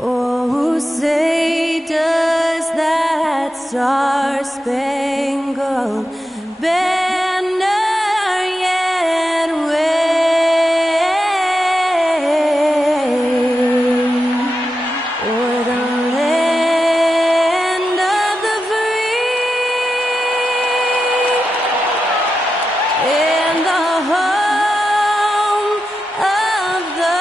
Oh, say does that star-spangled banner yet wave o'er the land of the free and the home of the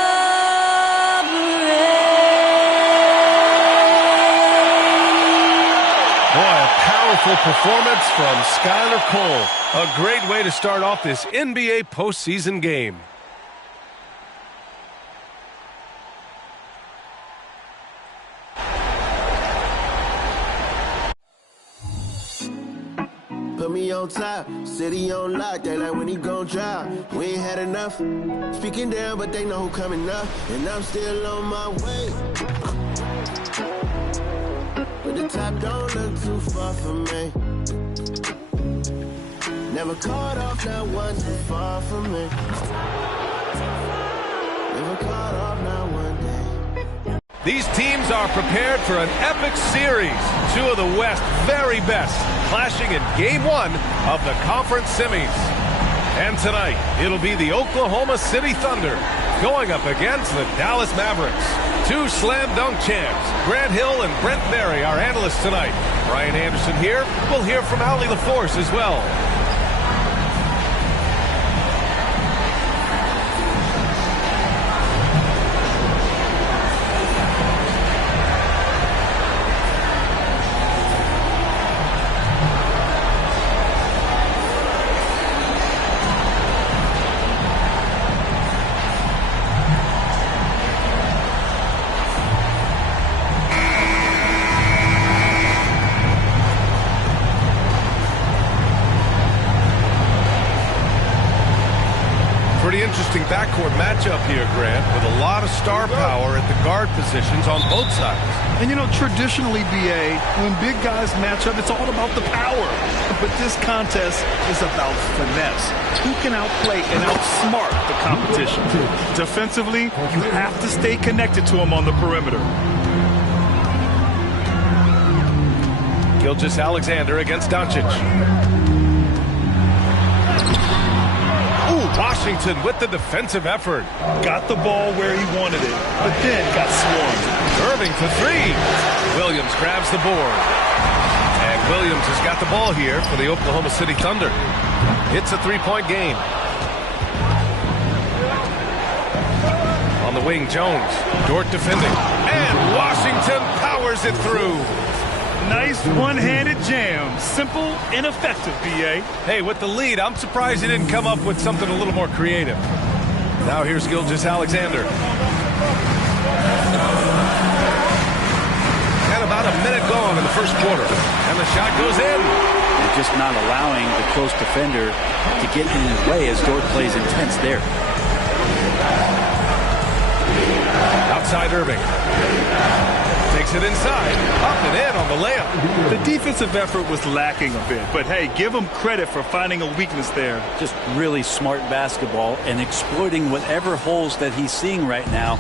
Powerful performance from Skylar Cole. A great way to start off this NBA postseason game. Put me on top, city on lock, they like when he gon' drop. We ain't had enough, speaking down, but they know who coming up, and I'm still on my way. But the top don't look too far from me. Never caught off, not one too far from me. Never caught off, not one day. These teams are prepared for an epic series. Two of the West's very best clashing in Game 1 of the conference semis. And tonight, it'll be the Oklahoma City Thunder going up against the Dallas Mavericks. Two slam dunk champs, Grant Hill and Brent Berry, our analysts tonight. Brian Anderson here. We'll hear from Allie LaForce as well. Pretty interesting backcourt matchup here, Grant, with a lot of star power at the guard positions on both sides. And, you know, traditionally, B.A., when big guys match up, it's all about the power. But this contest is about finesse. Who can outplay and outsmart the competition? Defensively, you have to stay connected to him on the perimeter. Gilgeous-Alexander against Doncic. Washington with the defensive effort. Got the ball where he wanted it, but then got swarmed. Irving for three. Williams grabs the board. And Williams has got the ball here for the Oklahoma City Thunder. It's a three-point game. On the wing, Jones. Dort defending. And Washington powers it through. Nice one-handed jam. Simple and effective, B.A. Hey, with the lead, I'm surprised he didn't come up with something a little more creative. Now here's Gilgeous-Alexander. And about a minute gone in the first quarter. And the shot goes in. They're just not allowing the close defender to get in his way as Dort plays intense there. Outside Irving. Takes it inside, up and in on the layup. The defensive effort was lacking a bit, but hey, give him credit for finding a weakness there. Just really smart basketball and exploiting whatever holes that he's seeing right now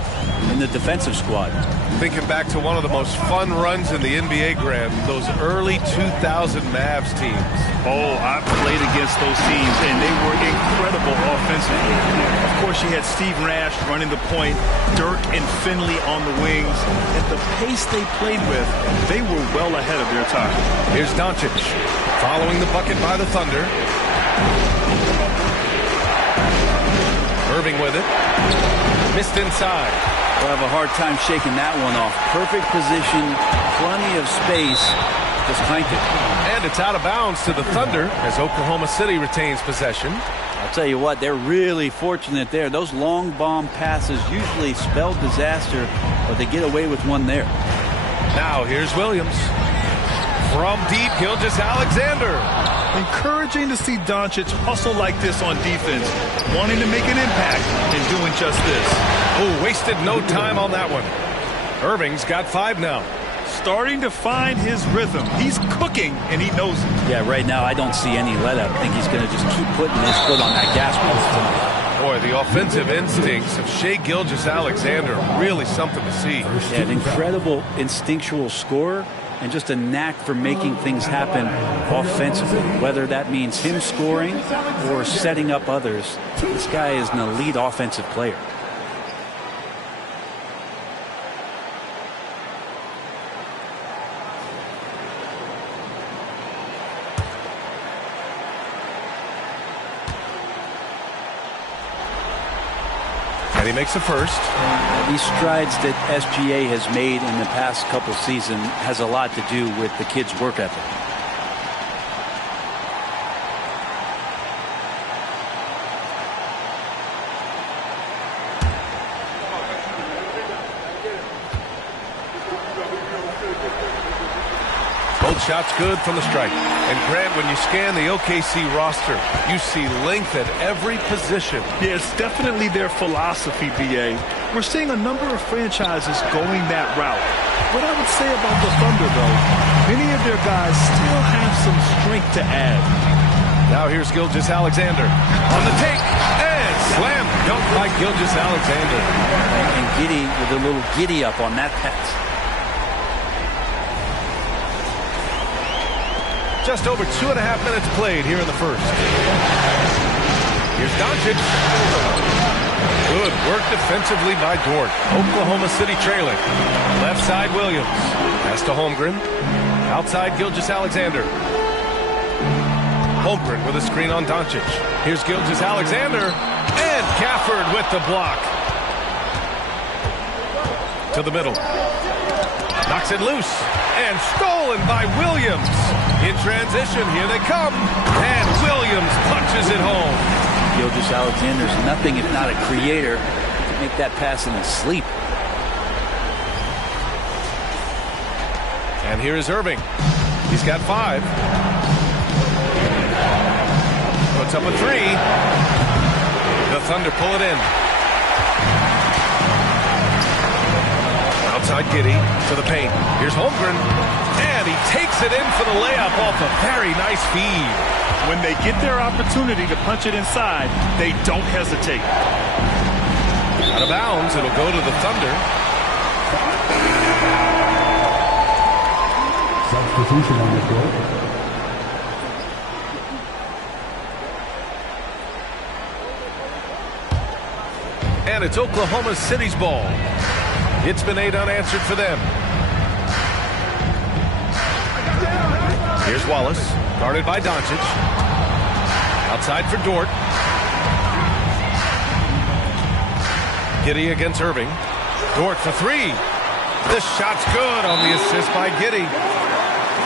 in the defensive squad. Thinking back to one of the most fun runs in the NBA, Grant, those early 2000 Mavs teams. Oh, I played against those teams, and they were incredible offensively. Of course, you had Steve Nash running the point, Dirk and Finley on the wings. At the pace they played with, they were well ahead of their time. Here's Doncic, following the bucket by the Thunder. Irving with it. Missed inside. We'll have a hard time shaking that one off. Perfect position, plenty of space. Just clanked it. And it's out of bounds to the Thunder as Oklahoma City retains possession. I'll tell you what, they're really fortunate there. Those long bomb passes usually spell disaster, but they get away with one there. Now here's Williams. From deep, Gilgeous-Alexander. Encouraging to see Doncic hustle like this on defense, wanting to make an impact and doing just this. Oh, wasted no time on that one. Irving's got 5 now. Starting to find his rhythm. He's cooking, and he knows it. Yeah, right now I don't see any let up. I think he's going to just keep putting his foot on that gas pedal tonight. Boy, the offensive instincts of Shai Gilgeous-Alexander, really something to see. Yeah, an incredible instinctual scorer and just a knack for making things happen offensively, whether that means him scoring or setting up others. This guy is an elite offensive player. And he makes the first. These strides that SGA has made in the past couple seasons has a lot to do with the kid's work ethic. Both shots good from the stripe. And Grant, when you scan the OKC roster, you see length at every position. Yeah, it's definitely their philosophy, BA. We're seeing a number of franchises going that route. What I would say about the Thunder, though, many of their guys still have some strength to add. Now here's Gilgeous-Alexander on the take, and slam dunk by Gilgeous-Alexander. And Giddey with a little giddy up on that pass. Just over 2.5 minutes played here in the first. Here's Doncic. Good work defensively by Dort. Oklahoma City trailing. Left side Williams. Pass to Holmgren. Outside Gilgeous-Alexander. Holmgren with a screen on Doncic. Here's Gilgeous-Alexander. And Gafford with the block. To the middle. Knocks it loose. And stolen by Williams. In transition, here they come. And Williams punches it home. Gilgeous-Alexander's nothing if not a creator. To make that pass in his sleep. And here is Irving. He's got 5. Puts up a 3. The Thunder pull it in. Outside Giddey to the paint. Here's Holmgren. And he takes it in for the layup off a very nice feed. When they get their opportunity to punch it inside, they don't hesitate. Out of bounds, it'll go to the Thunder. Substitution on the court. And it's Oklahoma City's ball. It's been 8 unanswered for them. Here's Wallace, guarded by Doncic. Outside for Dort. Giddey against Irving. Dort for 3. This shot's good on the assist by Giddey.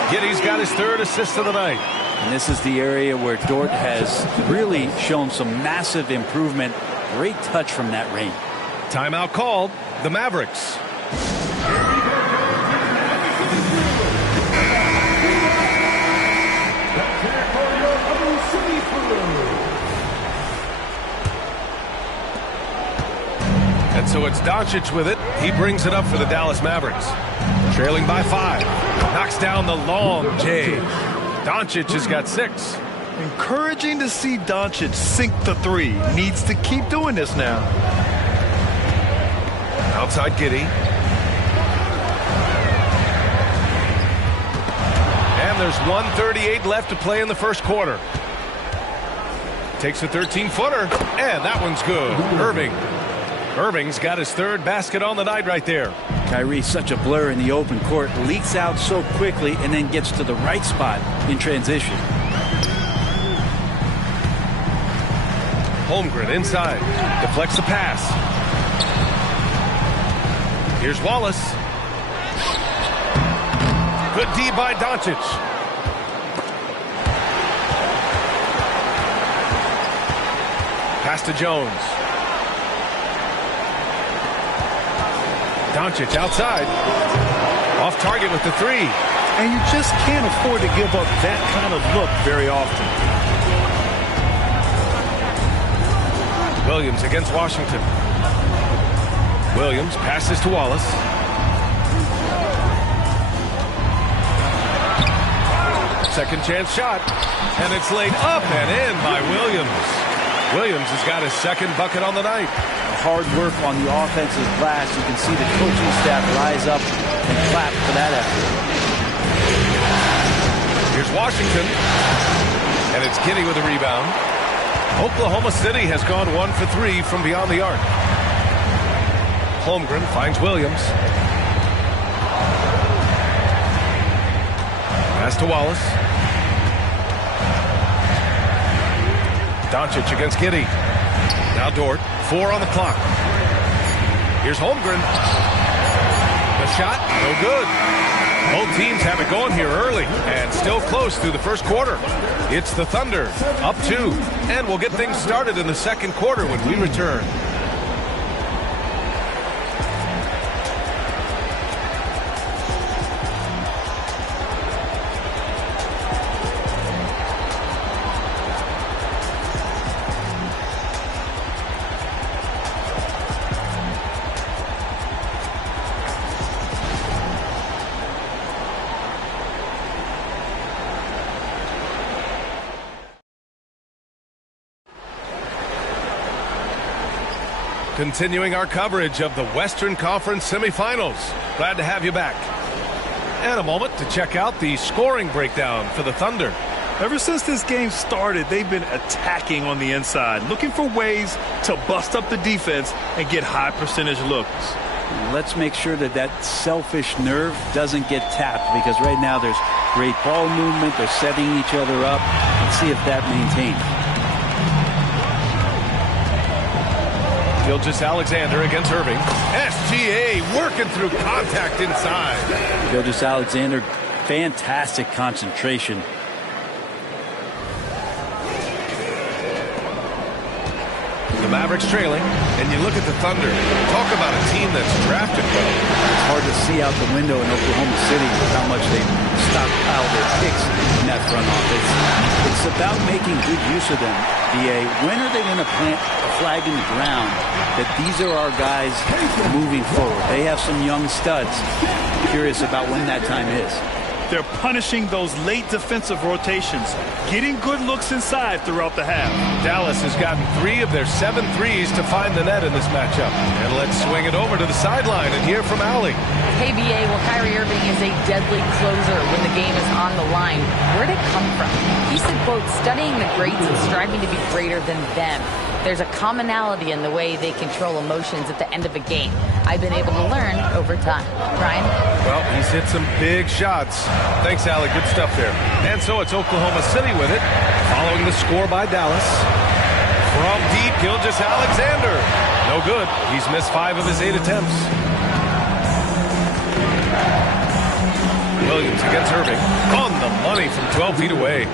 Giddey's got his 3rd assist of the night. And this is the area where Dort has really shown some massive improvement. Great touch from that range. Timeout called. The Mavericks. And so it's Doncic with it. He brings it up for the Dallas Mavericks. Trailing by 5. Knocks down the long J. Doncic has got 6. Encouraging to see Doncic sink the 3. Needs to keep doing this now. Outside Giddey. And there's 1:38 left to play in the first quarter. Takes a 13-footer, and that one's good. Irving's got his 3rd basket on the night right there. Kyrie's such a blur in the open court. Leaks out so quickly and then gets to the right spot in transition. Holmgren inside. Deflects the pass. Here's Wallace. Good D by Doncic. Pass to Jones. Doncic outside. Off target with the 3. And you just can't afford to give up that kind of look very often. Williams against Washington. Williams passes to Wallace. Second chance shot. And it's laid up and in by Williams. Williams has got his second bucket on the night. Hard work on the offensive glass. You can see the coaching staff rise up and clap for that effort. Here's Washington, and it's Giddey with a rebound. Oklahoma City has gone 1 for 3 from beyond the arc. Holmgren finds Williams. Pass to Wallace. Doncic against Giddey. Now Dort. 4 on the clock. Here's Holmgren. The shot, no good. Both teams have it going here early and still close through the first quarter. It's the Thunder up 2, and we'll get things started in the second quarter when we return. Continuing our coverage of the Western Conference semifinals. Glad to have you back. And a moment to check out the scoring breakdown for the Thunder. Ever since this game started, they've been attacking on the inside, looking for ways to bust up the defense and get high percentage looks. Let's make sure that that selfish nerve doesn't get tapped, because right now there's great ball movement. They're setting each other up. Let's see if that maintains. Gilgeous-Alexander against Irving. SGA working through contact inside. Gilgeous-Alexander, fantastic concentration. The Mavericks trailing, and you look at the Thunder. Talk about a team that's drafted well. It's hard to see out the window in Oklahoma City how much they stockpile their picks in that front office. It's about making good use of them, BA. When are they going to plant a flag in the ground that these are our guys moving forward? They have some young studs. Curious about when that time is. They're punishing those late defensive rotations, getting good looks inside throughout the half. Dallas has gotten 3 of their 7 threes to find the net in this matchup. And let's swing it over to the sideline and hear from Allie. Hey, BA, well, Kyrie Irving is a deadly closer when the game is on the line. Where'd it come from? He said, quote, studying the greats and striving to be greater than them. There's a commonality in the way they control emotions at the end of a game. I've been able to learn over time. Ryan? Well, he's hit some big shots. Thanks, Allie. Good stuff there. And so it's Oklahoma City with it, following the score by Dallas. From deep, Gilgeous-Alexander. No good. He's missed 5 of his 8 attempts. Williams against Irving. On the money from 12 feet away.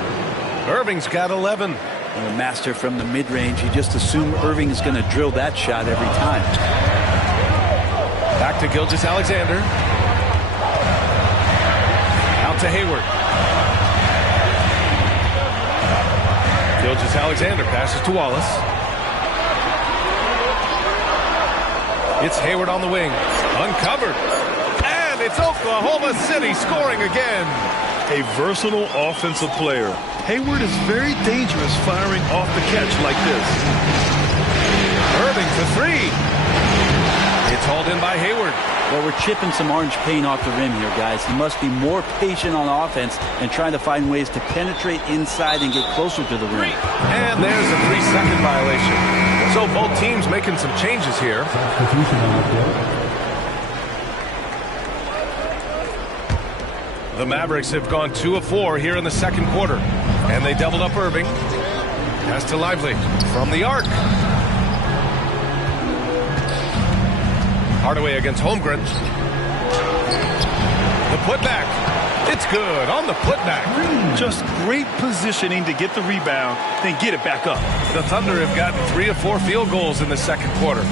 Irving's got 11. And the master from the mid-range, you just assume Irving is going to drill that shot every time. Back to Gilgeous-Alexander. Out to Hayward. Gilgeous-Alexander passes to Wallace. It's Hayward on the wing. Uncovered. And it's Oklahoma City scoring again. A versatile offensive player. Hayward is very dangerous firing off the catch like this. Irving for 3. It's hauled in by Hayward. Well, we're chipping some orange paint off the rim here, guys. He must be more patient on offense and trying to find ways to penetrate inside and get closer to the rim. And there's a 3-second violation. So both teams making some changes here. The Mavericks have gone 2 of 4 here in the second quarter. And they doubled up Irving. Pass to Lively from the arc. Hardaway against Holmgren. The putback. It's good on the putback. Just great positioning to get the rebound, then get it back up. The Thunder have gotten 3 of 4 field goals in the second quarter.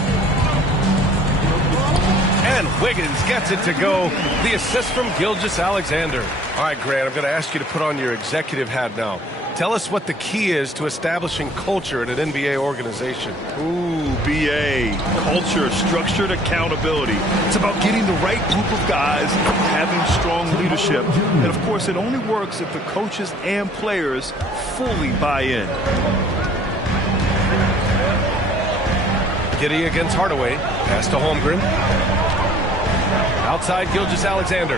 And Wiggins gets it to go. The assist from Gilgeous-Alexander. All right, Grant, I'm going to ask you to put on your executive hat now. Tell us what the key is to establishing culture in an NBA organization. Ooh, BA. Culture, structured accountability. It's about getting the right group of guys, having strong leadership. And, of course, it only works if the coaches and players fully buy in. Giddy against Hardaway. Pass to Holmgren. Outside Gilgeous-Alexander.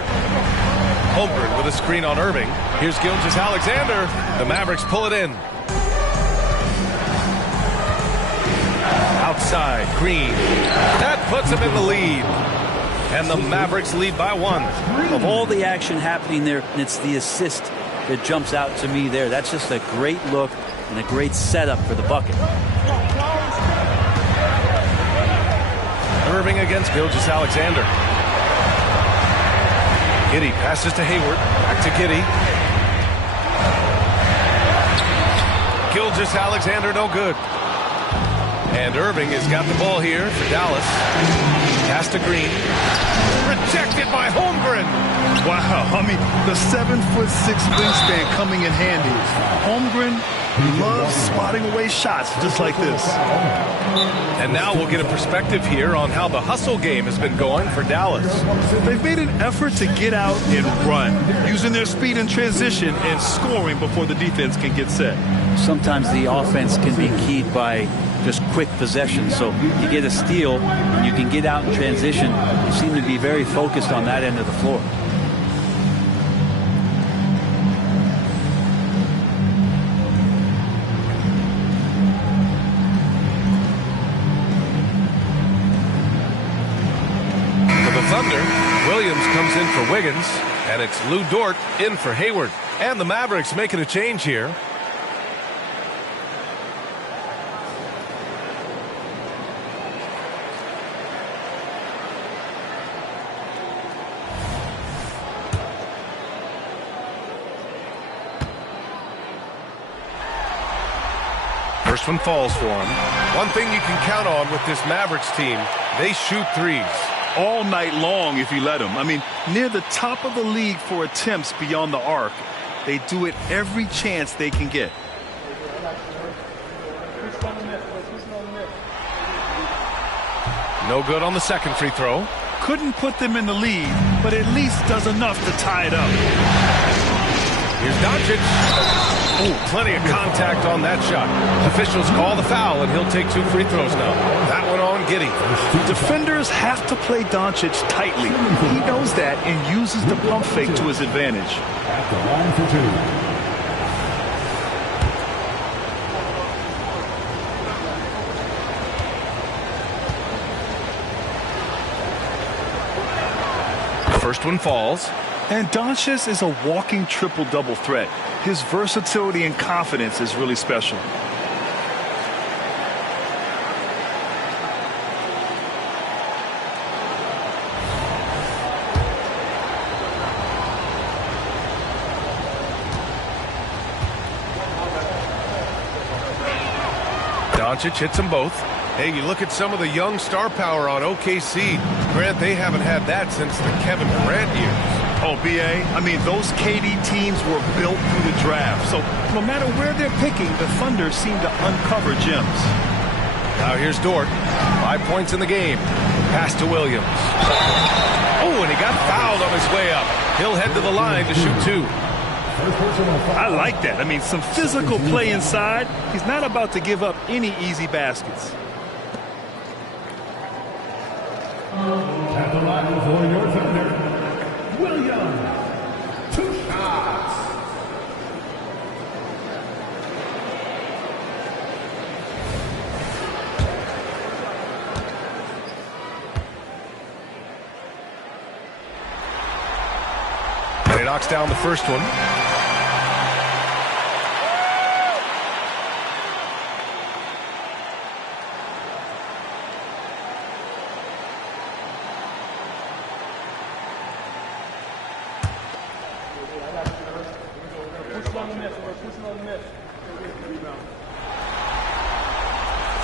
Holmgren with a screen on Irving. Here's Gilgeous-Alexander. The Mavericks pull it in. Outside, Green. That puts him in the lead. And the Mavericks lead by 1. Of all the action happening there, it's the assist that jumps out to me there. That's just a great look and a great setup for the bucket. Irving against Gilgeous-Alexander. Giddy passes to Hayward. Back to Giddy. Gilgeous-Alexander no good. And Irving has got the ball here for Dallas. Pass to Green. Rejected by Holmgren. Wow, I mean, the 7'6" wingspan coming in handy. Holmgren loves spotting away shots just like this. And now we'll get a perspective here on how the hustle game has been going for Dallas. They've made an effort to get out and run, using their speed in transition and scoring before the defense can get set. Sometimes the offense can be keyed by just quick possession. So you get a steal and you can get out in transition. You seem to be very focused on that end of the floor. For the Thunder, Williams comes in for Wiggins, and it's Lou Dort in for Hayward. And the Mavericks making a change here. First one falls for him. One thing you can count on with this Mavericks team, they shoot threes. All night long if you let them. I mean, near the top of the league for attempts beyond the arc. They do it every chance they can get. No good on the second free throw. Couldn't put them in the lead, but at least does enough to tie it up. Here's Doncic. Oh, plenty of contact on that shot. Officials call the foul, and he'll take 2 free throws now. That one on Giddy. Defenders have to play Doncic tightly. He knows that and uses the pump fake to his advantage. At the line for 2. First one falls. And Doncic is a walking triple-double threat. His versatility and confidence is really special. Doncic hits them both. Hey, you look at some of the young star power on OKC. Grant, they haven't had that since the Kevin Durant years. Oh, B.A., I mean, those KD teams were built through the draft. So no matter where they're picking, the Thunder seem to uncover gems. Now here's Dort. 5 points in the game. Pass to Williams. Oh, and he got fouled on his way up. He'll head to the line to shoot 2. I like that. I mean, some physical play inside. He's not about to give up any easy baskets. At the line for your Thunder, Williams. 2 shots. And he knocks down the first one.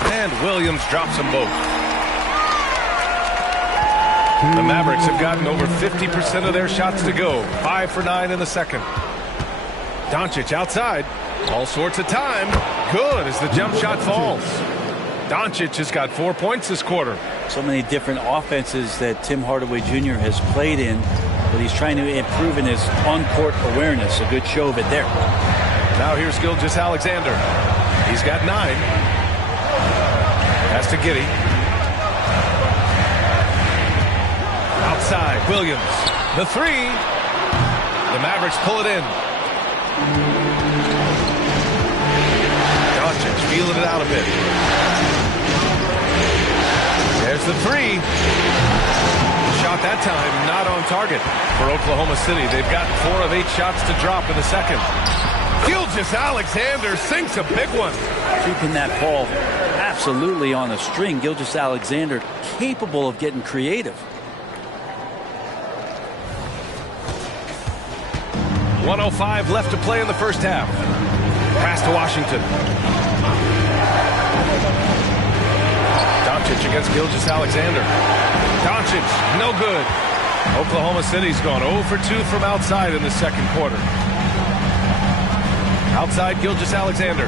And Williams drops them both. The Mavericks have gotten over 50% of their shots to go. 5 for 9 in the second. Doncic outside. All sorts of time. Good as the jump shot falls. Doncic has got 4 points this quarter. So many different offenses that Tim Hardaway Jr. has played in, but he's trying to improve in his on-court awareness. A good show of it there. Now here's Gilgeous-Alexander. He's got 9. Pass to Giddy. Williams, the three. The Mavericks pull it in. Doncic feeling it out a bit. There's the three. Shot that time, not on target for Oklahoma City. They've gotten 4 of 8 shots to drop in the second. Gilgeous-Alexander sinks a big one. Keeping that ball absolutely on the string. Gilgeous-Alexander capable of getting creative. 1:05 left to play in the first half. Pass to Washington. Doncic against Gilgeous-Alexander. Doncic, no good. Oklahoma City's gone 0 for 2 from outside in the second quarter. Outside Gilgeous-Alexander.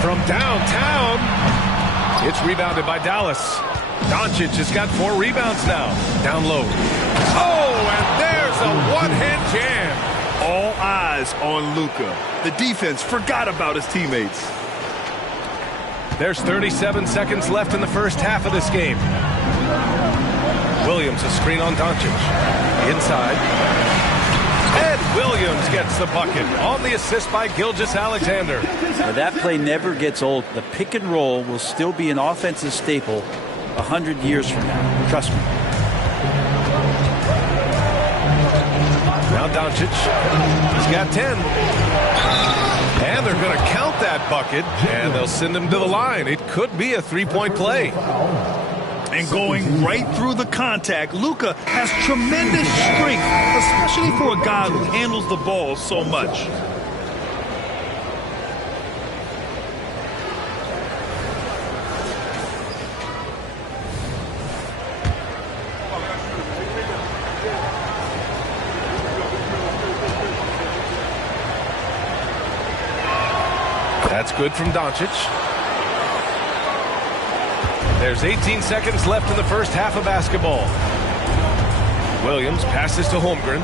From downtown. It's rebounded by Dallas. Doncic has got 4 rebounds now. Down low. Oh, and there's a one-hand jam. All eyes on Luka. The defense forgot about his teammates. There's 37 seconds left in the first half of this game. Williams, a screen on Doncic. Inside. Ed Williams gets the bucket on the assist by Gilgeous-Alexander. Now that play never gets old. The pick and roll will still be an offensive staple 100 years from now. Trust me. Now Doncic. He's got 10. And they're going to count that bucket, and they'll send him to the line. It could be a 3-point play. And going right through the contact, Luka has tremendous strength, especially for a guy who handles the ball so much. That's good from Doncic. There's 18 seconds left in the first half of basketball. Williams passes to Holmgren.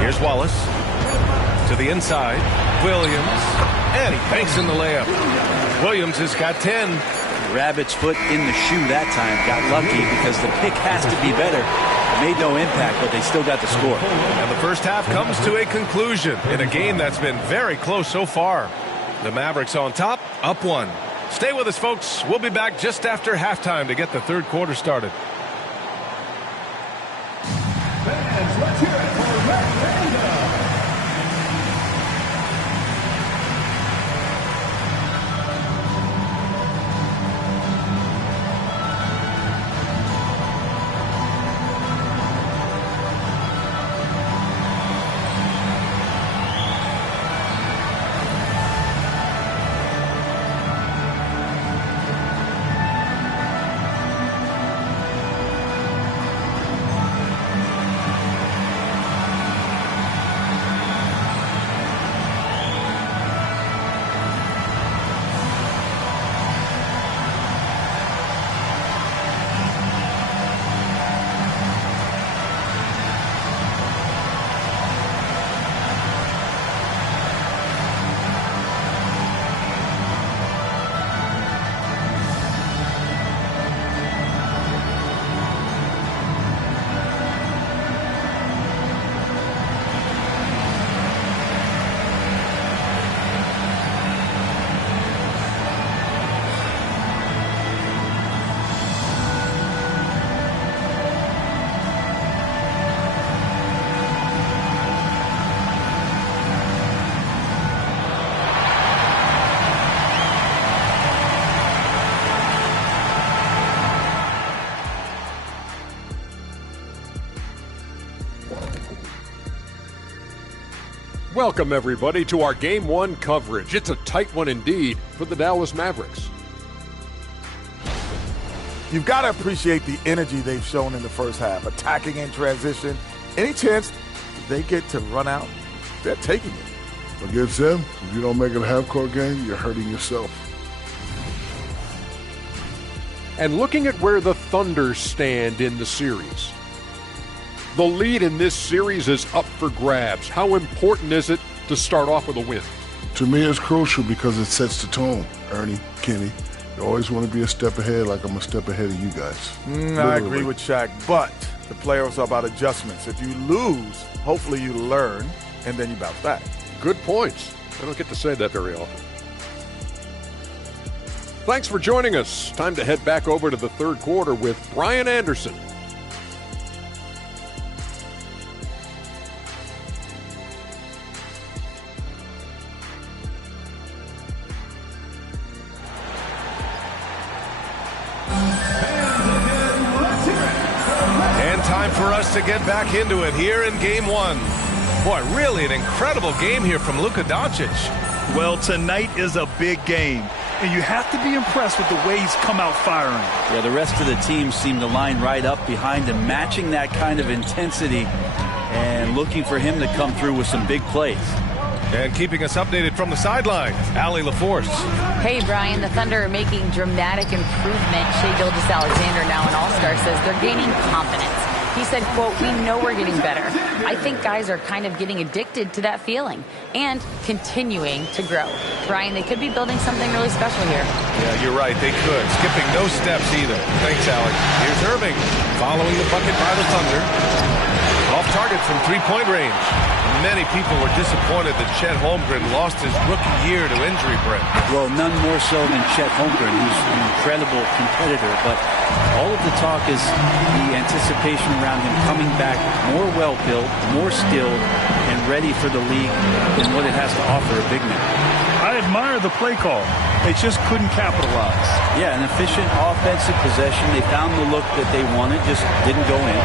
Here's Wallace. To the inside. Williams. And he banks in the layup. Williams has got 10. Rabbit's foot in the shoe that time. Got lucky because the pick has to be better. Made no impact, but they still got the score. And the first half comes to a conclusion in a game that's been very close so far. The Mavericks on top, up 1. Stay with us, folks. We'll be back just after halftime to get the third quarter started. Fans, let's hear it for Red Panda. Welcome, everybody, to our Game 1 coverage. It's a tight one indeed for the Dallas Mavericks. You've got to appreciate the energy they've shown in the first half, attacking in transition. Any chance they get to run out, they're taking it. Against them, if you don't make it a half-court game, you're hurting yourself. And looking at where the Thunder stand in the series. The lead in this series is up for grabs. How important is it to start off with a win? To me, it's crucial because it sets the tone. Ernie, Kenny, you always want to be a step ahead, like I'm a step ahead of you guys. I agree with Shaq, but the playoffs are about adjustments. If you lose, hopefully you learn, and then you bounce back. Good points. I don't get to say that very often. Thanks for joining us. Time to head back over to the third quarter with Brian Anderson. Time for us to get back into it here in game one. Boy, really an incredible game here from Luka Doncic. Well, tonight is a big game, and you have to be impressed with the way he's come out firing. Yeah, the rest of the team seem to line right up behind him, matching that kind of intensity and looking for him to come through with some big plays. And keeping us updated from the sidelines, Allie LaForce. Hey, Brian, the Thunder are making dramatic improvement. Shai Gilgeous-Alexander, now an all-star, says they're gaining confidence. He said, quote, "We know we're getting better. I think guys are kind of getting addicted to that feeling and continuing to grow." Brian, they could be building something really special here. Yeah, you're right. They could. Skipping no steps either. Thanks, Alex. Here's Irving following the bucket by the Thunder. Off target from three-point range. Many people were disappointed that Chet Holmgren lost his rookie year to injury, Brent. Well, none more so than Chet Holmgren, who's an incredible competitor. But all of the talk is the anticipation around him coming back more well-built, more skilled, and ready for the league than what it has to offer a big man. I admire the play call. They just couldn't capitalize. Yeah, an efficient offensive possession. They found the look that they wanted, just didn't go in.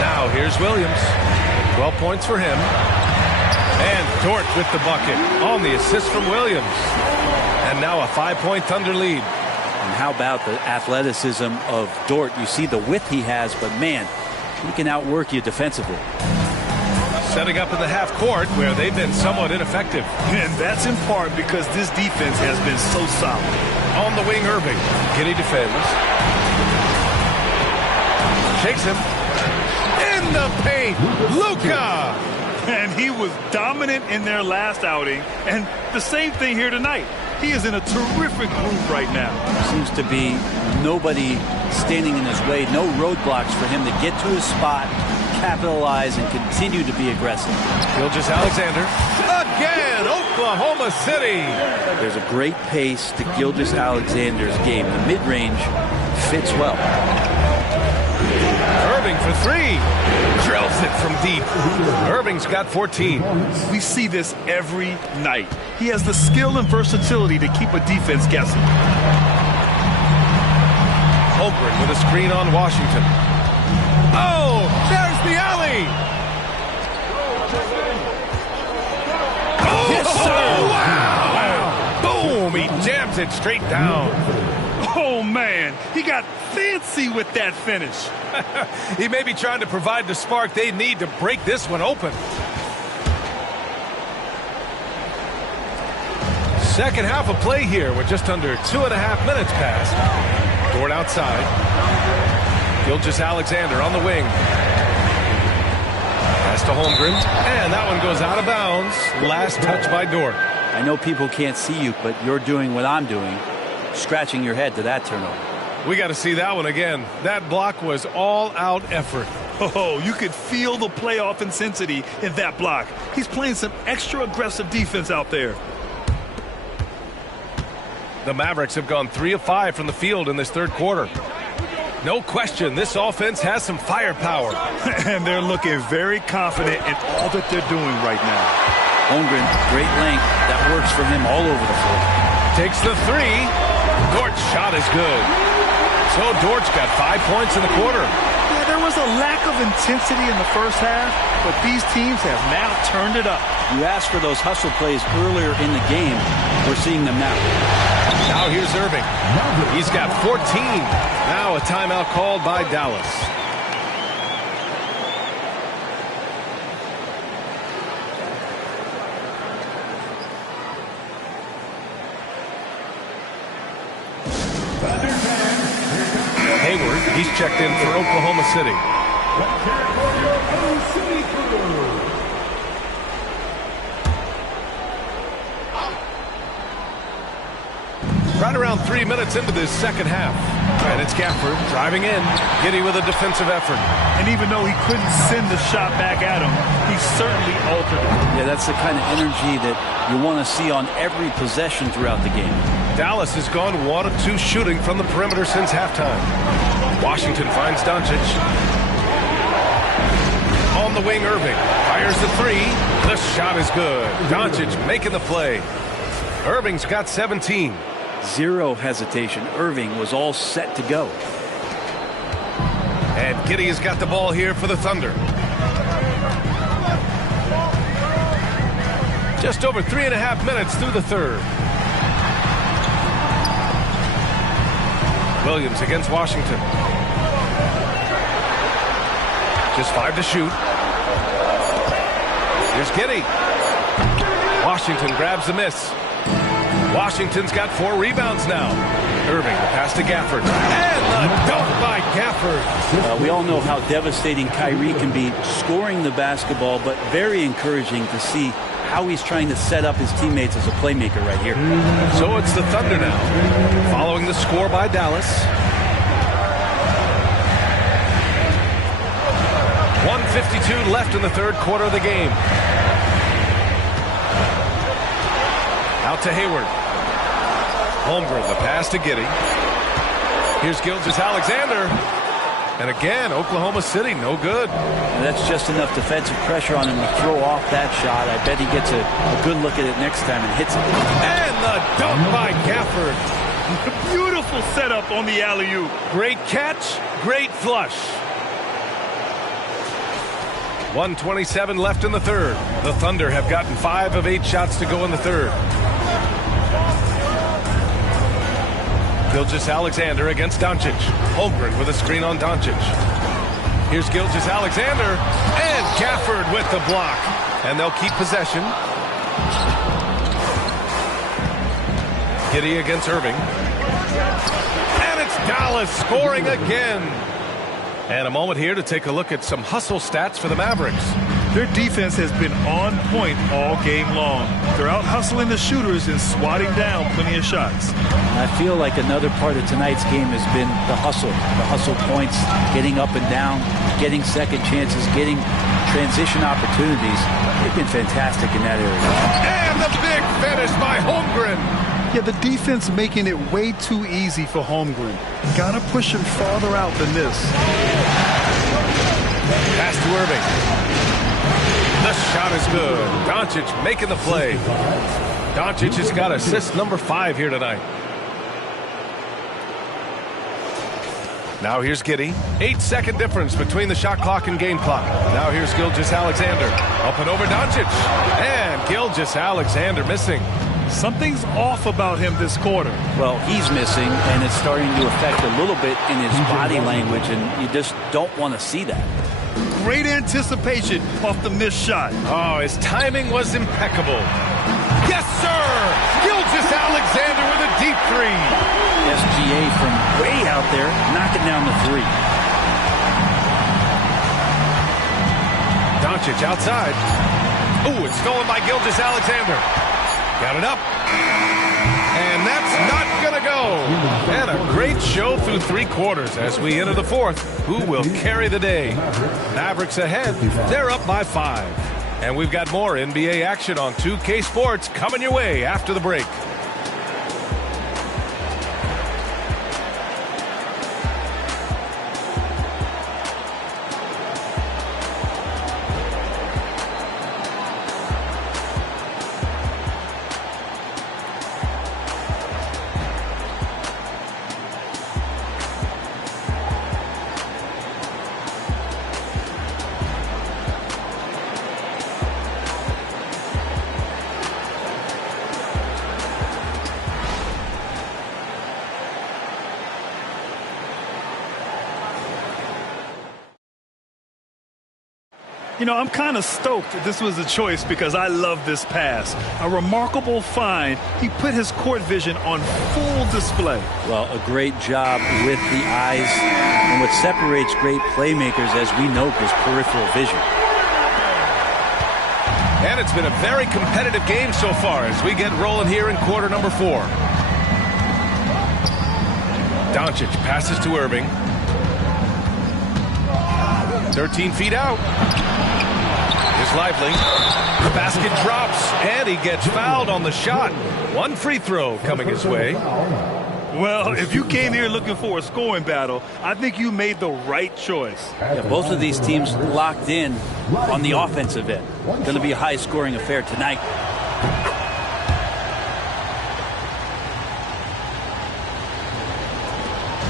Now here's Williams. 12 points for him. And Dort with the bucket on the assist from Williams. And now a 5-point Thunder lead. And how about the athleticism of Dort? You see the width he has, but man, he can outwork you defensively. Setting up in the half court where they've been somewhat ineffective. And that's in part because this defense has been so solid. On the wing, Irving. Giddy defends. Shakes him. In the paint, Luka! And he was dominant in their last outing. And the same thing here tonight. He is in a terrific groove right now. Seems to be nobody standing in his way, no roadblocks for him to get to his spot, capitalize, and continue to be aggressive. Gilgeous-Alexander. Again, Oklahoma City. There's a great pace to Gilgeous-Alexander's game. The mid-range fits well. Irving for three. Drills it from deep. Irving's got 14. We see this every night. He has the skill and versatility to keep a defense guessing. Holmgren with a screen on Washington. Oh, there's the alley. Oh, yes, sir. Wow. Boom, he jams it straight down. Oh, man, he got fancy with that finish. He may be trying to provide the spark they need to break this one open. Second half of play here with just under 2.5 minutes passed. Dort outside. Gilgeous-Alexander on the wing. Pass to Holmgren. And that one goes out of bounds. Last touch by Dort. I know people can't see you, but you're doing what I'm doing. Scratching your head to that turnover. We got to see that one again. That block was all-out effort. Oh, you could feel the playoff intensity in that block. He's playing some extra aggressive defense out there. The Mavericks have gone 3 of 5 from the field in this third quarter. No question, this offense has some firepower. And they're looking very confident in all that they're doing right now. Holmgren, great length. That works for him all over the floor. Takes the three. Dort's shot is good. So Dort's got 5 points in the quarter. Yeah, there was a lack of intensity in the first half, but these teams have now turned it up. You asked for those hustle plays earlier in the game. We're seeing them now. Now here's Irving. He's got 14. Now a timeout called by Dallas. Hayward, he's checked in for Oklahoma City. right around 3 minutes into this second half. And it's Gafford driving in. Giddey with a defensive effort. And even though he couldn't send the shot back at him, he certainly altered it. Yeah, that's the kind of energy that you want to see on every possession throughout the game. Dallas has gone 1 of 2 shooting from the perimeter since halftime. Washington finds Doncic. On the wing, Irving fires the 3. The shot is good. Doncic making the play. Irving's got 17. Zero hesitation. Irving was all set to go. And Giddey has got the ball here for the Thunder. Just over 3.5 minutes through the third. Williams against Washington. Just 5 to shoot. Here's Giddey. Washington grabs the miss. Washington's got 4 rebounds now. Irving, the pass to Gafford. And the dunk by Gafford. We all know how devastating Kyrie can be scoring the basketball, but very encouraging to see how he's trying to set up his teammates as a playmaker right here. So it's the Thunder now, following the score by Dallas. 1:52 left in the third quarter of the game. Out to Hayward. Holmgren, the pass to Giddey. Here's Gilgeous-Alexander. And again, Oklahoma City, no good. And that's just enough defensive pressure on him to throw off that shot. I bet he gets a good look at it next time and hits it. And the dunk by Gafford. Beautiful setup on the alley-oop. Great catch, great flush. 1:27 left in the third. The Thunder have gotten 5 of 8 shots to go in the third. Gilgeous-Alexander against Doncic. Holmgren with a screen on Doncic. Here's Gilgeous-Alexander. And Gafford with the block. And they'll keep possession. Giddey against Irving. And it's Dallas scoring again. And a moment here to take a look at some hustle stats for the Mavericks. Their defense has been on point all game long. They're out hustling the shooters and swatting down plenty of shots. I feel like another part of tonight's game has been the hustle points, getting up and down, getting second chances, getting transition opportunities. They've been fantastic in that area. And the big finish by Holmgren. Yeah, the defense making it way too easy for Holmgren. Gotta push him farther out than this. Pass to Irving. The shot is good. Doncic making the play. Doncic has got assist number 5 here tonight. Now here's Giddey. 8-second difference between the shot clock and game clock. Now here's Gilgeous-Alexander. Up and over Doncic. And Gilgeous-Alexander missing. Something's off about him this quarter. Well, he's missing, and it's starting to affect a little bit in his body language, and you just don't want to see that. Great anticipation off the missed shot. Oh, his timing was impeccable. Yes, sir! Gilgeous-Alexander with a deep 3. SGA from way out there, knocking down the 3. Doncic outside. Ooh, it's stolen by Gilgeous-Alexander. Got it up. And that's not going to go. And a great show through 3 quarters as we enter the 4th. Who will carry the day? Mavericks ahead. They're up by 5. And we've got more NBA action on 2K Sports coming your way after the break. You know, I'm kind of stoked that this was a choice because I love this pass. A remarkable find. He put his court vision on full display. Well, a great job with the eyes. And what separates great playmakers, as we note, is peripheral vision. And it's been a very competitive game so far as we get rolling here in quarter number 4. Doncic passes to Irving. 13 feet out. Here's Lively. The basket drops, and he gets fouled on the shot. One free throw coming his way. Well, if you came here looking for a scoring battle, I think you made the right choice. Yeah, both of these teams locked in on the offensive end. Going to be a high-scoring affair tonight.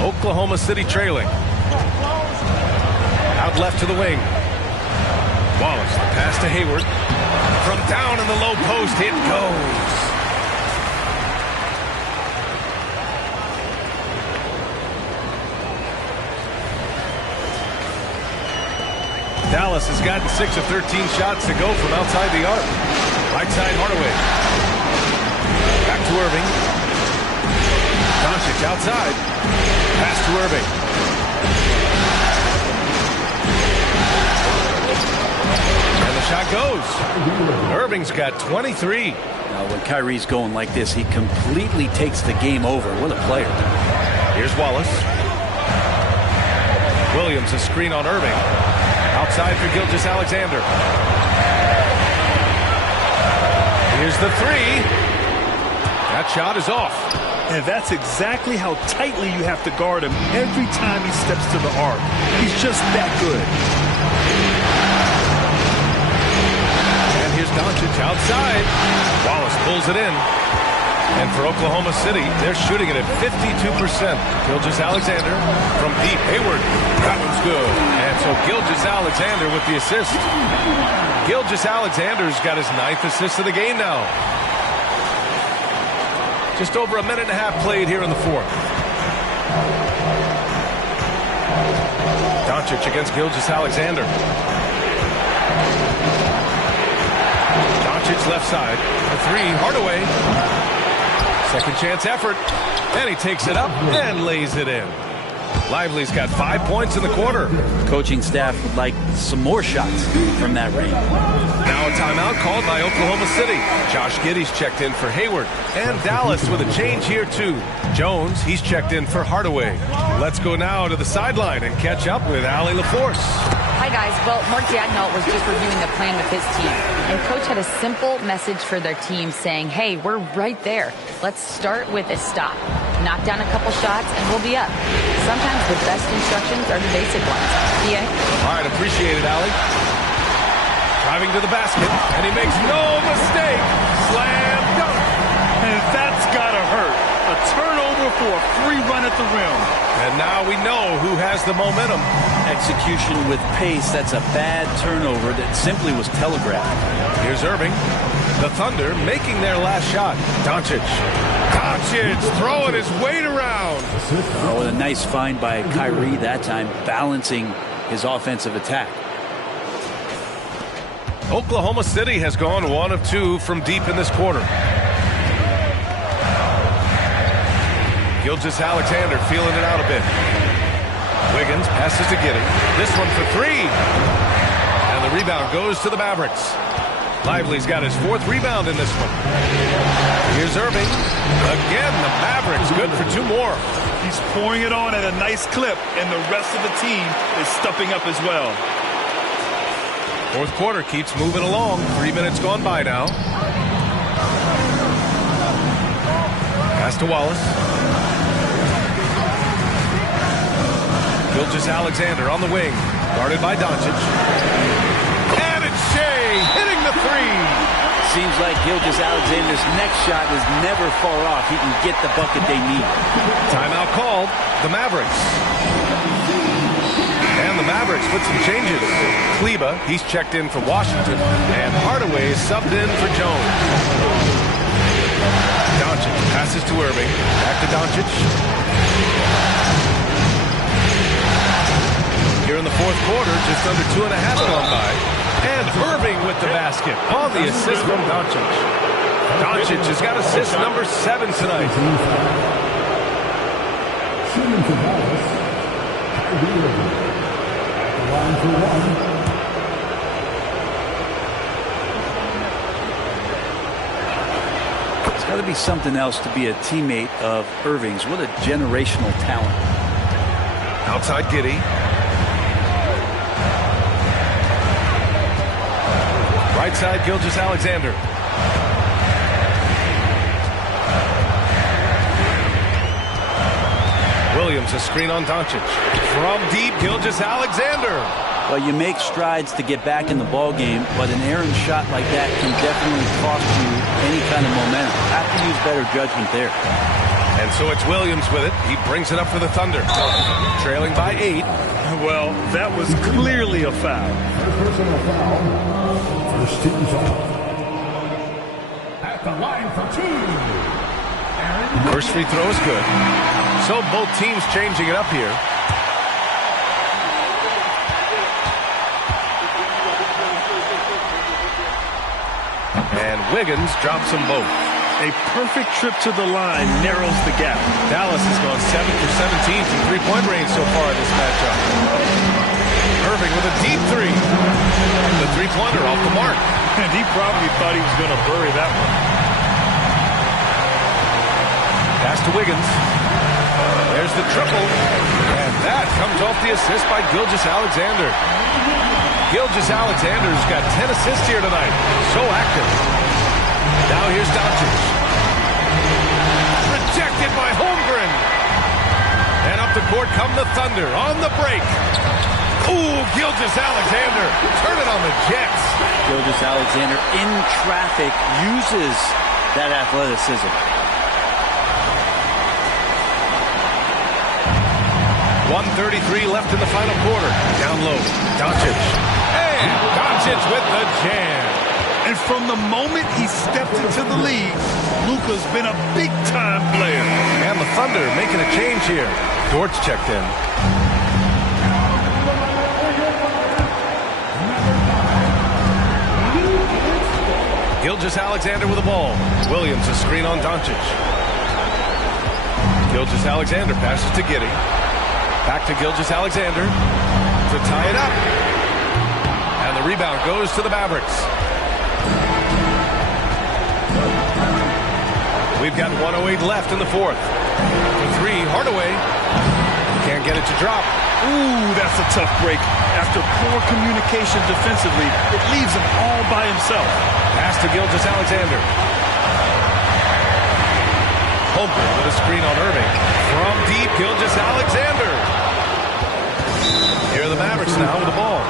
Oklahoma City trailing. Out left to the wing. Wallace, the pass to Hayward. From down in the low post, it goes. Dallas has gotten 6 of 13 shots to go from outside the arc. Right side, Hardaway. Back to Irving. Doncic outside. Pass to Irving. And the shot goes. Irving's got 23. Now, when Kyrie's going like this, he completely takes the game over. What a player. Here's Wallace. Williams, a screen on Irving. Outside for Gilgeous-Alexander. Here's the three. That shot is off. And that's exactly how tightly you have to guard him every time he steps to the arc. He's just that good. And here's Doncic outside. Wallace pulls it in. And for Oklahoma City, they're shooting it at 52%. Gilgeous-Alexander from deep. Hayward. That one's good. And so Gilgeous-Alexander with the assist. Gilgeous-Alexander's got his 9th assist of the game now. Just over a minute and a half played here in the fourth. Doncic against Gilgeous-Alexander. Doncic left side. The three. Hardaway. Second chance effort. And he takes it up and lays it in. Lively's got 5 points in the quarter. Coaching staff would like some more shots from that range. Now a timeout called by Oklahoma City. Josh Giddey's checked in for Hayward. And Dallas with a change here too. Jones, he's checked in for Hardaway. Let's go now to the sideline and catch up with Allie LaForce. Hi, guys. Well, Mark Dagnall was just reviewing the plan with his team. And Coach had a simple message for their team saying, hey, we're right there. Let's start with a stop. Knock down a couple shots, and we'll be up. Sometimes the best instructions are the basic ones. PA? All right, appreciate it, Allie. Driving to the basket, and he makes no mistake. Slam dunk. And that's got to hurt. A turnover for a free run at the rim. And now we know who has the momentum. Execution with pace. That's a bad turnover that simply was telegraphed. Here's Irving. The Thunder making their last shot. Doncic. Doncic throwing his weight around. Oh, a nice find by Kyrie that time, balancing his offensive attack. Oklahoma City has gone 1 of 2 from deep in this quarter. Gilgeous-Alexander feeling it out a bit. Wiggins passes to Giddey. This one for three. And the rebound goes to the Mavericks. Lively's got his 4th rebound in this one. Here's Irving. Again, the Mavericks good for 2 more. He's pouring it on at a nice clip, and the rest of the team is stepping up as well. Fourth quarter keeps moving along. 3 minutes gone by now. Pass to Wallace. Gilgeous-Alexander on the wing. Guarded by Doncic. And it's Shea hitting the three. Seems like Gilgeous-Alexander's next shot is never far off. He can get the bucket they need. Timeout called. The Mavericks. And the Mavericks with some changes. Kleba, he's checked in for Washington. And Hardaway is subbed in for Jones. Doncic passes to Irving. Back to Doncic. Here in the fourth quarter, just under 2.5 gone by. And Irving with the basket on the assist from Doncic. Doncic has got assist number 7 tonight. Shooting for Dallas, Kyrie Irving. At the line for one. got to be something else to be a teammate of Irving's. What a generational talent. Outside Giddey. Right side, Gilgeous-Alexander. Williams, a screen on Doncic. From deep, Gilgeous-Alexander. Well, you make strides to get back in the ball game, but an errant shot like that can definitely cost you any kind of momentum. Have to use better judgment there. And so it's Williams with it. He brings it up for the Thunder. Trailing by 8. Well, that was clearly a foul. Personal foul. First team's off. At the line for 2. First free throw is good. So both teams changing it up here. And Wiggins drops them both. A perfect trip to the line narrows the gap. Dallas has gone 7 for 17 from three-point range so far in this matchup. Irving with a deep three. The three-pointer off the mark. And he probably thought he was going to bury that one. Pass to Wiggins. There's the triple. And that comes off the assist by Gilgeous-Alexander. Gilgeous-Alexander's got 10 assists here tonight. So active. Now here's Doncic. Rejected by Holmgren. And up the court come the Thunder on the break. Ooh, Gilgeous-Alexander. Turn it on the Jets. Gilgeous-Alexander in traffic uses that athleticism. 1:33 left in the final quarter. Down low, Doncic. And Doncic with the jam. And from the moment he stepped into the league, Luka's been a big-time player. And the Thunder making a change here. Dortch checked in. Gilgeous-Alexander with the ball. Williams a screen on Doncic. Gilgeous-Alexander passes to Giddey. Back to Gilgeous-Alexander to tie it up. And the rebound goes to the Mavericks. We've got 1:08 left in the fourth. For three, Hardaway. Can't get it to drop. Ooh, that's a tough break. After poor communication defensively, it leaves him all by himself. Pass to Gilgeous-Alexander. Holmgren with a screen on Irving. From deep, Gilgeous-Alexander. Here are the Mavericks now with the ball.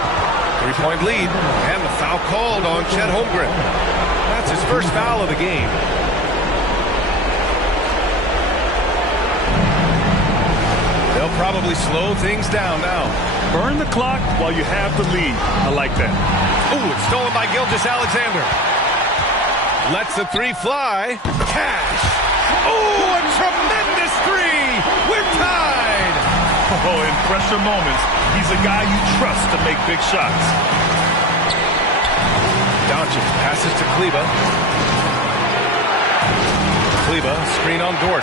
3-point lead, and the foul called on Chet Holmgren. That's his first foul of the game. They'll probably slow things down now. Burn the clock while you have the lead. I like that. Ooh, it's stolen by Gilgeous-Alexander. Lets the three fly. Cash. Oh, a tremendous three. We're tied. Oh, in pressure moments, he's a guy you trust to make big shots. Doncic passes to Kleba. Kleba, screen on Dort.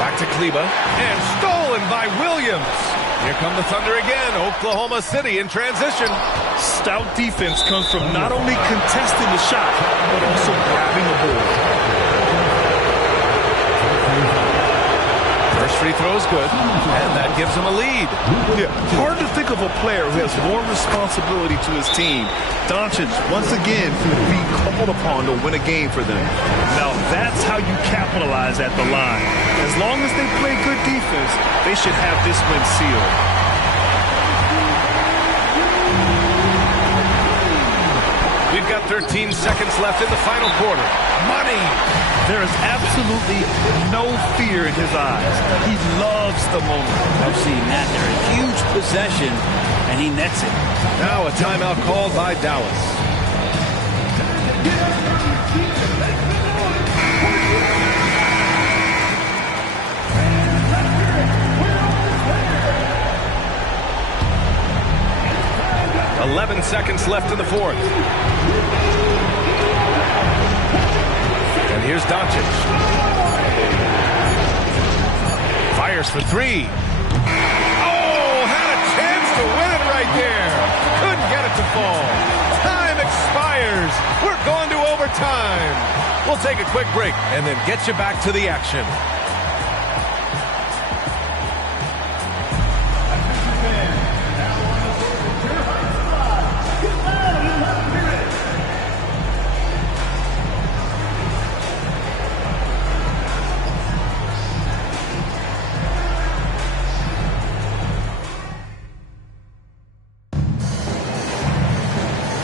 Back to Kleba. And stolen by Williams. Here come the Thunder again. Oklahoma City in transition. Stout defense comes from not only contesting the shot, but also grabbing the board. First free throw is good, and that gives him a lead. Yeah, hard to think of a player who has more responsibility to his team. Doncic, once again, being called upon to win a game for them. Now, that's how you capitalize at the line. As long as they play good defense, they should have this win sealed. We've got 13 seconds left in the final quarter. Money! There is absolutely no fear in his eyes. He loves the moment. I've seen that there. A huge possession, and he nets it. Now a timeout called by Dallas. .11 seconds left in the fourth. And here's Doncic. Fires for three. Oh, had a chance to win it right there. Couldn't get it to fall. Time expires. We're going to overtime. We'll take a quick break and then get you back to the action.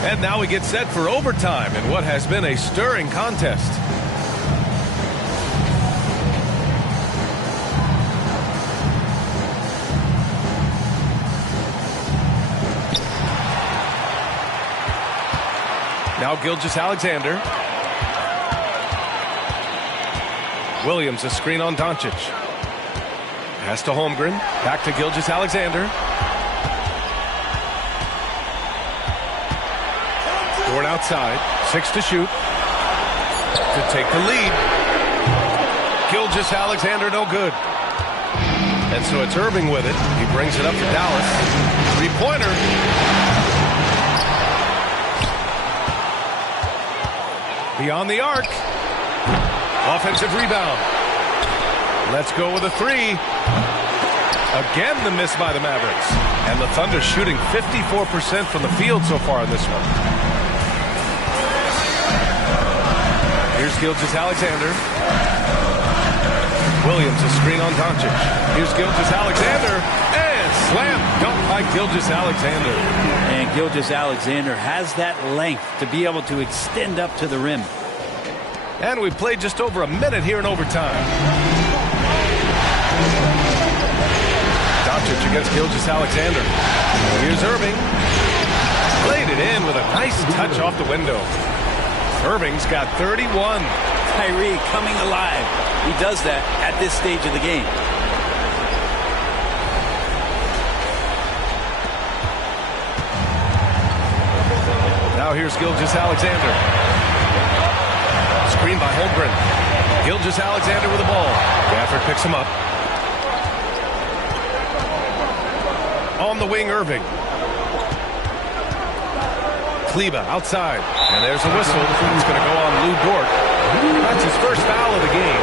And now we get set for overtime in what has been a stirring contest. Now Gilgeous-Alexander. Williams, a screen on Doncic. Pass to Holmgren. Back to Gilgeous-Alexander. Dort outside. 6 to shoot. To take the lead. Gilgeous-Alexander no good. And so it's Irving with it. He brings it up to Dallas. Three-pointer. Beyond the arc. Offensive rebound. Let's go with a three. Again, the miss by the Mavericks. And the Thunder shooting 54% from the field so far in this one. Here's Gilgeous-Alexander. Williams, a screen on Doncic. Here's Gilgeous-Alexander. And slam dunk by Gilgeous-Alexander. And Gilgeous-Alexander has that length to be able to extend up to the rim. And we played just over a minute here in overtime. Doncic against Gilgeous-Alexander. Here's Irving. Played it in with a nice touch off the window. Irving's got 31. Kyrie coming alive. He does that at this stage of the game. Now here's Gilgeous-Alexander. Screen by Holmgren. Gilgeous-Alexander with the ball. Gafford picks him up. On the wing, Irving. Kleba outside. And there's a whistle. It's going to go on Lou Dort. That's his first foul of the game.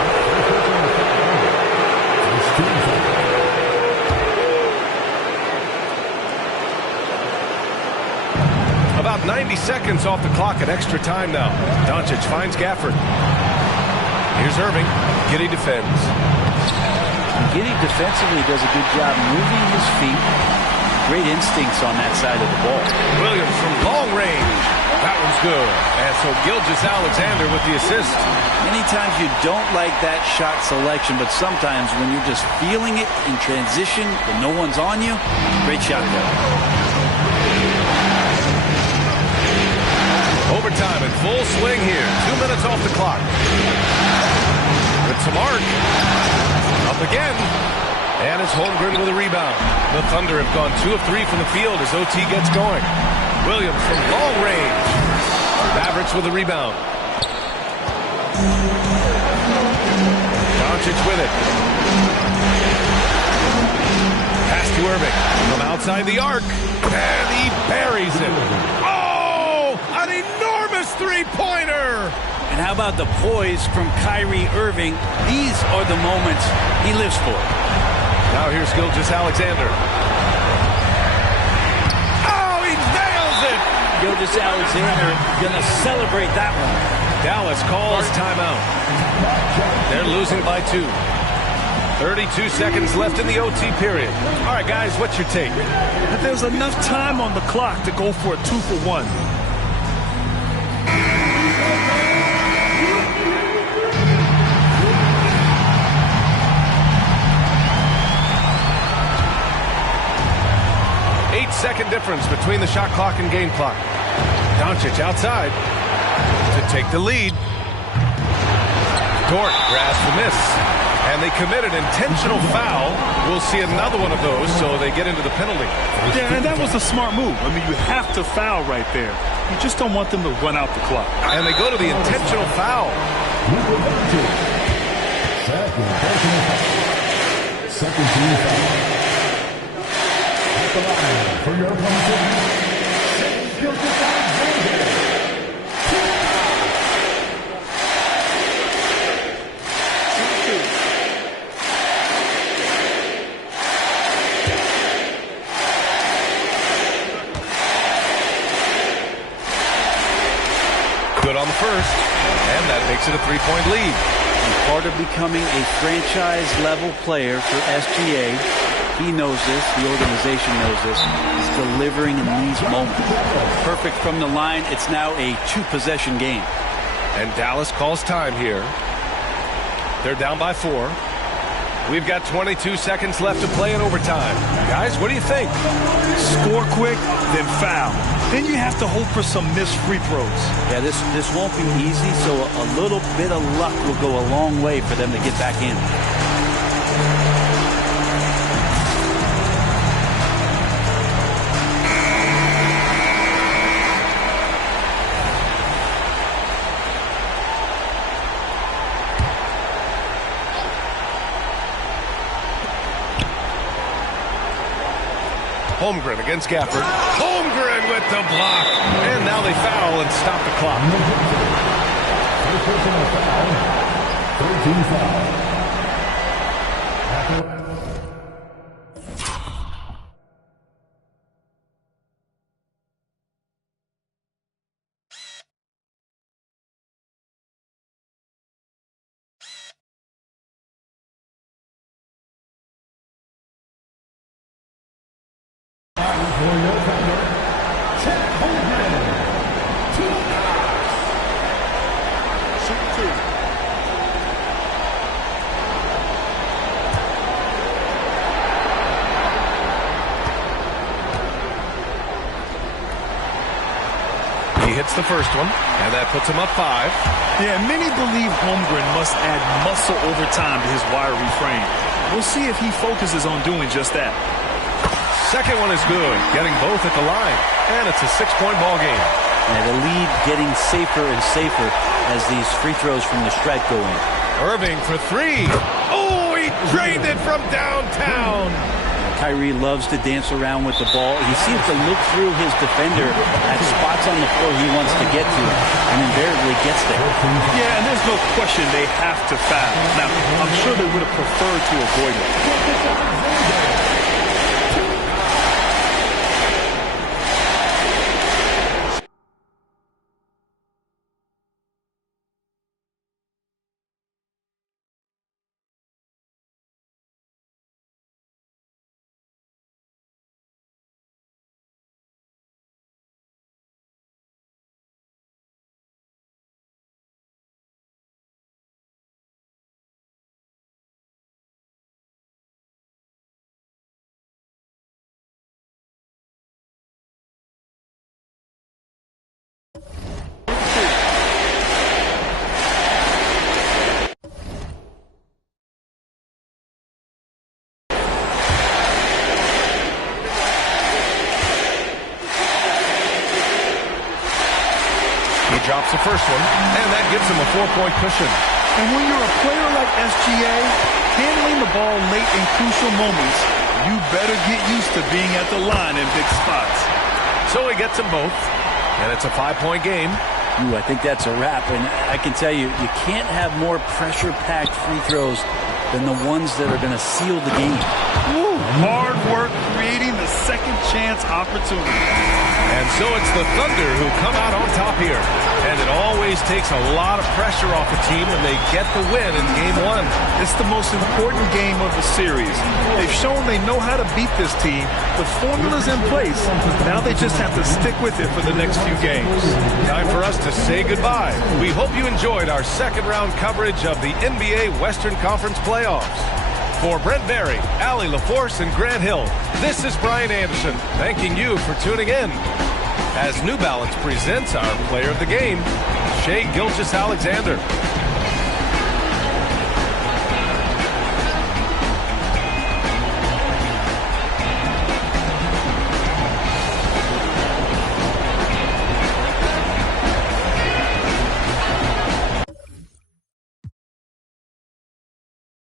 About 90 seconds off the clock at extra time now. Doncic finds Gafford. Here's Irving. Giddey defends. Giddey defensively does a good job moving his feet. Great instincts on that side of the ball. Williams from long range. That one's good. And so Gilgeous-Alexander with the assist. Many times you don't like that shot selection, but sometimes when you're just feeling it in transition, when no one's on you, great shot there. Overtime in full swing here. 2 minutes off the clock. With some arc. Up again. And it's Holmgren with a rebound. The Thunder have gone 2 of 3 from the field as OT gets going. Williams from long range. Mavericks with a rebound. Doncic with it. Pass to Irving from outside the arc. And he buries it. Oh, an enormous three-pointer. And how about the poise from Kyrie Irving? These are the moments he lives for. Now here's Gilgeous-Alexander. Oh, he nails it! Gilgeous-Alexander gonna celebrate that one. Dallas calls timeout. They're losing by 2. 32 seconds left in the OT period. All right, guys, what's your take? But there's enough time on the clock to go for a 2-for-1. Second difference between the shot clock and game clock. Doncic outside to take the lead. Dort grabs the miss. And they commit an intentional foul. We'll see another one of those, so they get into the penalty. Yeah, and that was a smart move. I mean, you have to foul right there. You just don't want them to run out the clock. And they go to the intentional foul. Second team foul. For your opponent, makes it a 3-point lead. And part of becoming a franchise-level player for SGA, he knows this, the organization knows this, is delivering in these moments. Perfect from the line. It's now a 2-possession game. And Dallas calls time here. They're down by 4. We've got 22 seconds left to play in overtime. Guys, what do you think? Score quick, then foul. Then you have to hope for some missed free throws. Yeah, this won't be easy, so a little bit of luck will go a long way for them to get back in. Holmgren against Gafford. Holmgren with the block. And now they foul and stop the clock. Personal foul. 13 foul. He hits the first one, and that puts him up 5. Yeah, many believe Holmgren must add muscle over time to his wiry frame. We'll see if he focuses on doing just that. Second one is good, getting both at the line. And it's a 6-point ball game. And the lead getting safer and safer as these free throws from the stripe go in. Irving for 3. Oh, he drained it from downtown. Kyrie loves to dance around with the ball. He seems to look through his defender at spots on the floor he wants to get to, and invariably gets there. Yeah, and there's no question they have to foul. Now, I'm sure they would have preferred to avoid it. Drops the first one, and that gives him a 4-point cushion. And when you're a player like SGA, handling the ball late in crucial moments, you better get used to being at the line in big spots. So he gets them both, and it's a 5-point game. Ooh, I think that's a wrap, and I can tell you, you can't have more pressure-packed free throws than the ones that are going to seal the game. Ooh, hard work creating the second chance opportunity. And so it's the Thunder who come out on top here. And it always takes a lot of pressure off a team when they get the win in Game 1. It's the most important game of the series. They've shown they know how to beat this team. The formula's in place. Now they just have to stick with it for the next few games. Time for us to say goodbye. We hope you enjoyed our second-round coverage of the NBA Western Conference playoffs. For Brent Barry, Allie LaForce, and Grant Hill, this is Brian Anderson, thanking you for tuning in. As New Balance presents our player of the game, Shai Gilgeous-Alexander.